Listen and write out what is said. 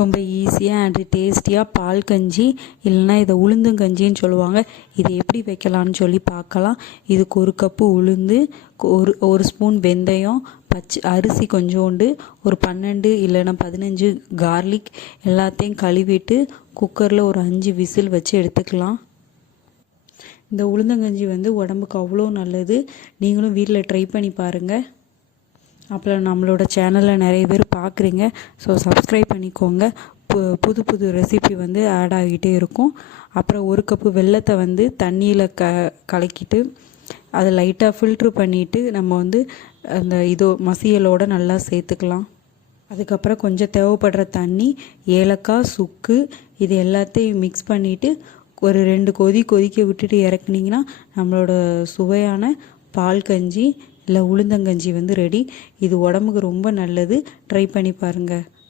ரொம்ப ஈஸியாக அண்ட் டேஸ்டியாக பால் கஞ்சி இல்லைன்னா இதை உளுந்தங்கஞ்சின்னு சொல்லுவாங்க. இதை எப்படி வைக்கலான்னு சொல்லி பார்க்கலாம். இதுக்கு 1 கப்பு உளுந்து, ஒரு ஸ்பூன் வெந்தயம், பச்சை அரிசி கொஞ்சோண்டு, ஒரு 12 இல்லைன்னா 15 கார்லிக் எல்லாத்தையும் கழுவிட்டு குக்கரில் ஒரு 5 விசில் வச்சு எடுத்துக்கலாம். இந்த உளுந்தங்கஞ்சி உடம்புக்கு அவ்வளோ நல்லது. நீங்களும் வீட்டில் ட்ரை பண்ணி பாருங்கள். அப்புறம் நம்மளோட சேனலில் நிறைய பேர் பார்க்குறீங்க, ஸோ சப்ஸ்கிரைப் பண்ணிக்கோங்க. புது புது ரெசிபி ஆட் ஆகிட்டே இருக்கும். அப்புறம் 1 கப்பு வெல்லத்தை தண்ணியில் கலக்கிட்டு அதை லைட்டாக ஃபில்ட்ரு பண்ணிவிட்டு நம்ம அந்த மசியலோடு நல்லா சேர்த்துக்கலாம். அதுக்கப்புறம் கொஞ்சம் தேவைப்படுற தண்ணி, ஏலக்காய், சுக்கு இது எல்லாத்தையும் மிக்ஸ் பண்ணிவிட்டு ஒரு 2 கொதிக்க விட்டுட்டு இறக்குனிங்கன்னா நம்மளோட சுவையான பால் கஞ்சி இல்லை உளுந்தங்கஞ்சி ரெடி. இது உடம்புக்கு ரொம்ப நல்லது. ட்ரை பண்ணி பாருங்கள்.